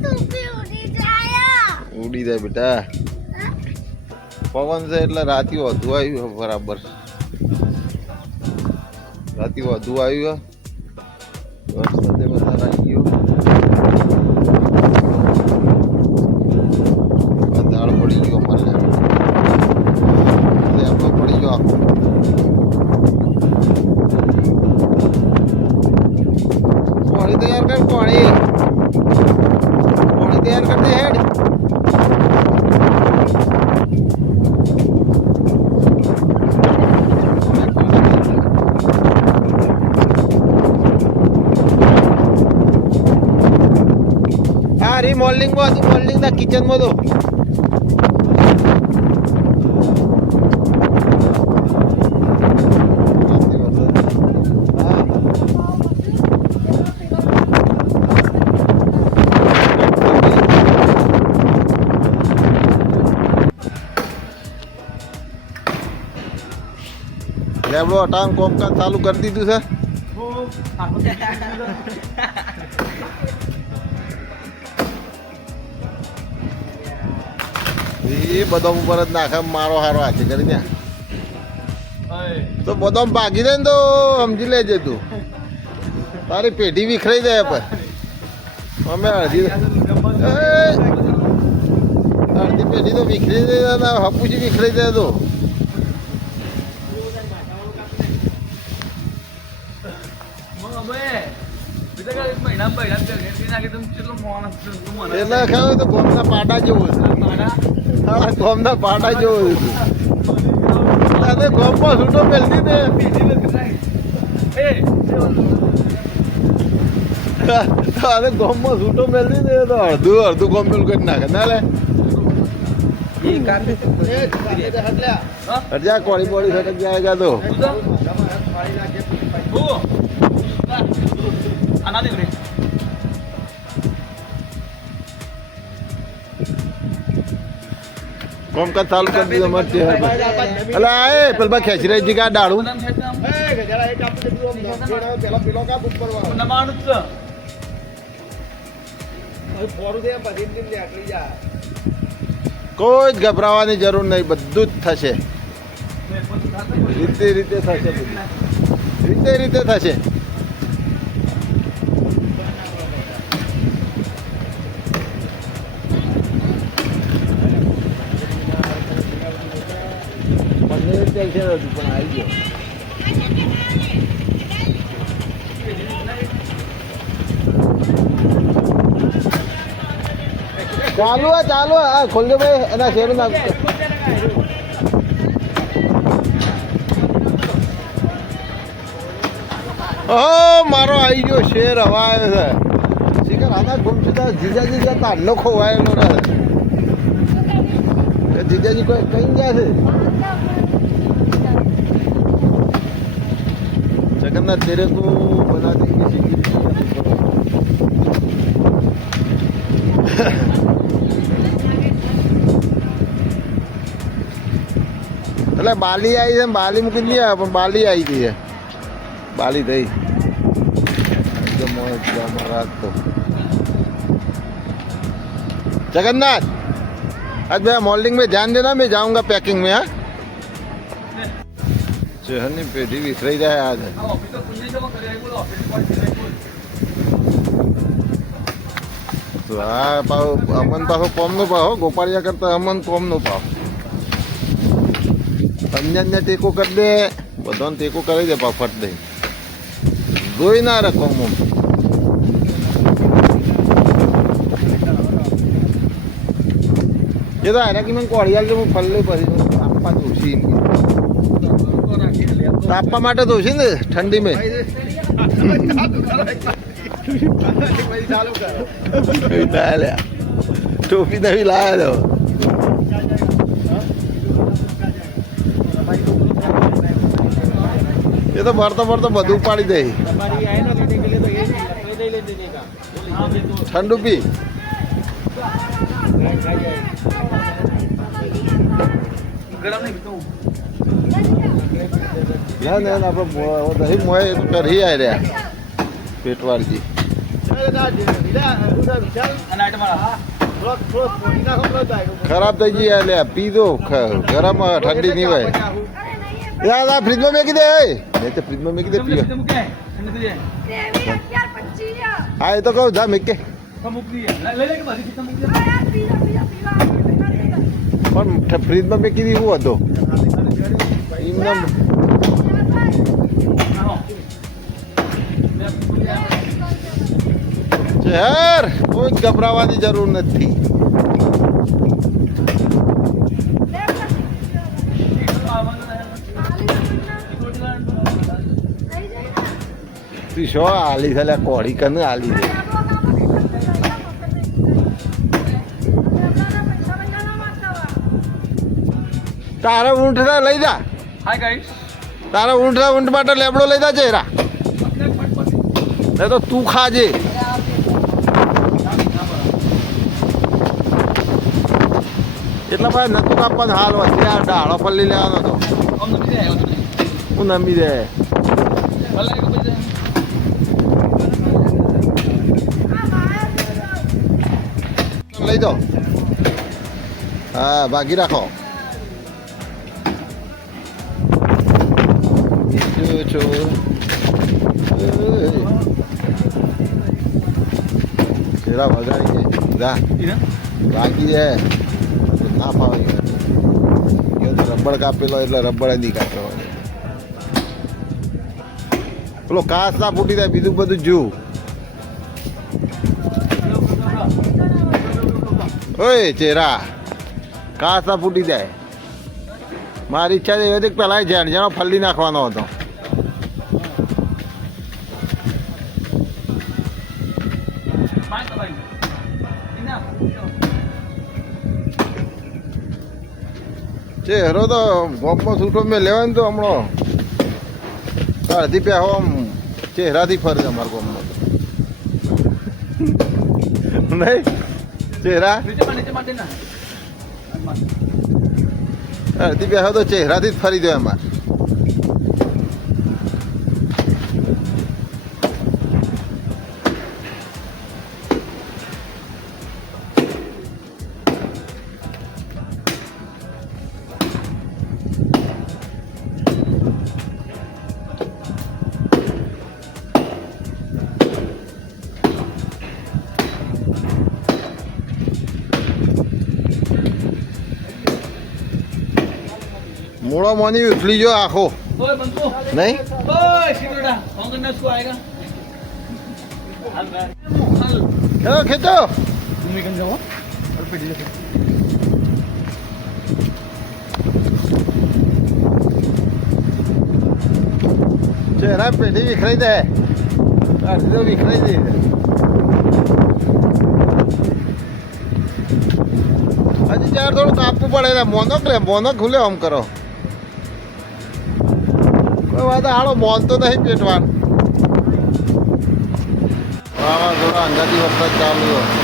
તું પી ઉડી જાય ઉડી જાય બેટા પવન છે એટલે રાતે વધુ આવ્યું બરાબર રાતે વધુ આવ્યું વરસાદે વધારે આવી ગયો આ દાળ પડી ગયો અમારે લેબડો પડી ગયો આખો પાણી તૈયાર કર પાણી પાણી તૈયાર કર દે હેડ હા રી મોલ્ડિંગમાં હતું મોલ્ડિંગ ના તો લેબડો અટાંગ કોમકાજ ચાલુ કરી દીધું છે. એ બદામ ઉપર જ નાખે, મારો હારો હાથે કરી દે. તો બદામ ભાગી દે ને તો સમજી લેજે તું. તારી પેઢી વિખરાઈ જાય પણ અમે અડધી અડધી પેઢી તો વિખરી જાય હપુજી વિખરાઈ જાય તો. એટલે ખબર તો ગોમના પાટા જેવું છે હા ગોમના પાટા જેવું છે અરે ગોમમાં છૂટો પેલતી ને. અરે ગોમમાં છૂટો મેળવી દે તો અડધું અડધું ગોમ પેલું કરી નાખે. ના લે. હજા કોળી સટક જાય તો કોમ કા ચાલુ કરી દીધો મરતી અલા એ પેલા ખેંચી રહી જી કા ડાળું કોઈ જ ગભરાવાની જરૂર નહીં બધું જ થશે. રીતે રીતે થશે રીતે રીતે થશે. ચાલુ હે ચાલુ હે, ખોલજો ભાઈ, એના શેર ના ઓ મારો આવી ગયો શેર હવા આવે છે. શિખર, આના ગુમશુદા જીજા જીજા તારનો ખોવાયેલો રહે. જીજાજી કોઈ કઈ ગયા છે? जगन्नाथ तेरे को बना देंगे એટલે બાલી આવી છે ને બાલી મૂકી દઈએ પણ બાલી આવી ગઈ છે બાલી થઈ એકદમ એકદમ રાત તો जगन्नाथ आज मैं मॉर्निंग में ध्यान देना मैं जाऊंगा पैकिंग में हाँ ચહેરની પેઢી વિસરાઈ જાય આજે. તો આ પાહો, અમન પાછો કોમનો પાહો ગોપાળિયા કરતા અમન કોમનો પાહો. અન્ય ટેકો કરી દે, બધાને ટેકો કરી દે પા ફટ દે જોઈ ના રે કોમ એ તો આના કે મને કોળિયાલ જો હું ફલ્લે ભરી આપવા દઉં છું તાપવા માટે તો છે ને ઠંડી મેં ટોપી નવી લાયા તો એ તો ભરતો ભરતો બધું ઉપાડી દે. ઠંડુ પી. ગરમ નહીં ના ના ના, આપણે દહીં મોય તો કરી આય રહ્યા. પેટવાળજી. ખરાબ થઈ ગઈ એટલે પીધો ગરમ ઠંડી નહીં હોય. યાર આ ફ્રીજમાં મેકી દે નહીં તો ફ્રીજમાં મેકી દે પીઓ. હા એ તો કહું જા મેકે તો મૂકી કીધી લઈ હતો કે બધી કિસ્સા મૂકી દે આ યાર pizza, pizza, pizza, pizza, pizza. પણ ઠ- ફ્રીજમાં મેકી દી શું હતો એમને હા હો શહેર કોઈ ગભરાવાની જરૂર નથી. શો આલી છે કોળી કને આલી છે. તારા ઊંઠ લઈ જા. તારા ઊંઠ ઊંઠ માટે લેબડો લઈ જા ચહેરા નહીં તો તું ખાજે એટલા પાસે નતું કાપવાનું હાલ વચ્ચે આ ડાળો પલ્લી લેવાનો હતો. હું નમી દે. લઈ દો હા બાકી રાખો. જો છો શેરા વગાડી છે જા બાકી છે ના ફાવે. એ તો રબડ કાપેલો એટલે રબડ નહીં કાપેલો પેલો કાચ ના ફૂટી જાય બીજું બધું જુ ઓય ચેરા. કાચ ના ફૂટી જાય. મારી ઈચ્છા છે એવી હતી કે પહેલાં ઝેણ ઝેણો ફલ્લી નાખવાનો હતો. ચહેરો તો ગોપમાં છૂટો મેં લેવાય તો હમણાં. અડધી પહેવો આમ ચહેરાથી ફરે અમારા ગોમમાં. તો નહીં? ચહેરા? અડધી પહેવો તો ચહેરાથી જ ફરી દો અમારે મૂળો મોની ઉથલી જો આખો. નહીં? લે ચહેરા પેઢી વિખરાઈ દે. અડધી વિખરાઈ દે. હજી ચાર થોડું કાપવું પડે મોનો લે મોનક ખુલે આમ કરો. હાડો મોન તો નહીં પેટવાનું વાવાઝોડા અંગાથી વરસાદ ચાલુ હોય.